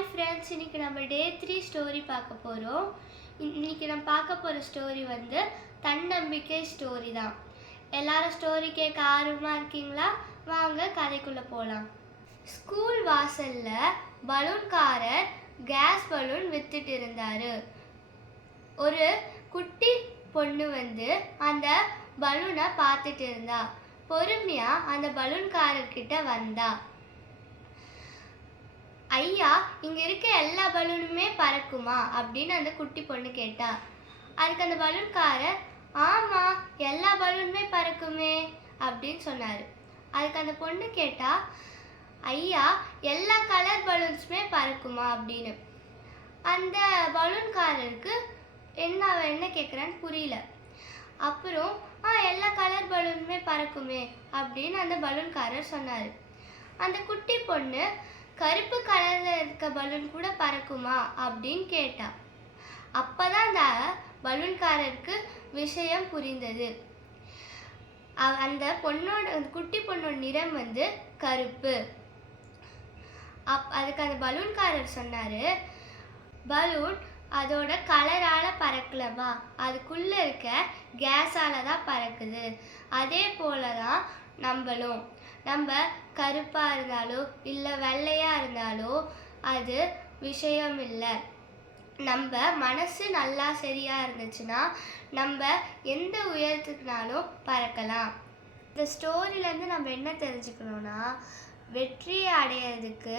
Hi friends, இன்றைக்கி நம்ம டே 3 story பார்க்க போகிறோம். இன்றைக்கி நம்ம பார்க்க போகிற ஸ்டோரி வந்து தன்னம்பிக்கை ஸ்டோரி தான். எல்லாரும் ஸ்டோரி கேட்க ஆர்வமாக இருக்கீங்களா? வாங்க கதைக்குள்ளே போகலாம். ஸ்கூல் வாசலில் பலூன்காரர் கேஸ் பலூன் விற்றுட்டு இருந்தார். ஒரு குட்டி பொண்ணு வந்து அந்த பலூனை பார்த்துட்டு இருந்தா. பொறுமையாக அந்த பலூன்காரர்கிட்ட வந்தா. ஐயா, இங்கே இருக்க எல்லா பலூனுமே பறக்குமா அப்படின்னு அந்த குட்டி பொண்ணு கேட்டா. அதுக்கு அந்த பலூன்காரர், ஆமாம், எல்லா பலூனுமே பறக்குமே அப்படின்னு சொன்னார். அதுக்கு அந்த பொண்ணு கேட்டா, ஐயா, எல்லா கலர் பலூன்ஸுமே பறக்குமா அப்படின்னு. அந்த பலூன்காரருக்கு என்ன கேட்குறான்னு புரியல. அப்புறம் எல்லா கலர் பலூனுமே பறக்குமே அப்படின்னு அந்த பலூன்காரர் சொன்னார். அந்த குட்டி பொண்ணு, கருப்பு கலரில் இருக்க பலூன் கூட பறக்குமா அப்படின்னு கேட்டா. அப்போதான் அந்த பலூன்காரருக்கு விஷயம் புரிந்தது. அந்த குட்டி பொண்ணோட நிறம் வந்து கருப்பு. அதுக்கு அந்த பலூன்காரர் சொன்னார், பலூன் அதோட கலரால் பறக்கலமா, அதுக்குள்ளே இருக்க கேஸால் தான் பறக்குது. அதே போல தான் நம்மளும். நம்ம கருப்பாக இருந்தாலோ இல்லை வெள்ளையாக இருந்தாலோ அது விஷயம் இல்லை. நம்ம மனசு நல்லா சரியாக இருந்துச்சுன்னா நம்ம எந்த உயரத்துக்குனாலும் பறக்கலாம். இந்த ஸ்டோரியிலேருந்து நம்ம என்ன தெரிஞ்சுக்கணுன்னா, வெற்றியை அடையிறதுக்கு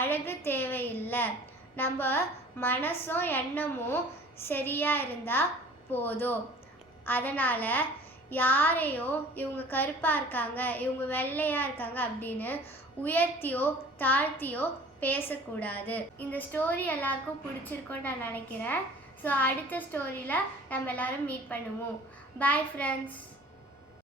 அழகு தேவையில்லை. நம்ம மனசும் எண்ணமும் சரியாக இருந்தால் போதும். அதனால் யாரையோ இவங்க கருப்பாக இருக்காங்க, இவங்க வெள்ளையாக இருக்காங்க அப்படின்னு உயர்த்தியோ தாழ்த்தியோ பேசக்கூடாது. இந்த ஸ்டோரி எல்லாருக்கும் பிடிச்சிருக்கும்னு நான் நினைக்கிறேன். ஸோ அடுத்த ஸ்டோரியில் நம்ம எல்லாரும் மீட் பண்ணுவோம். Bye friends.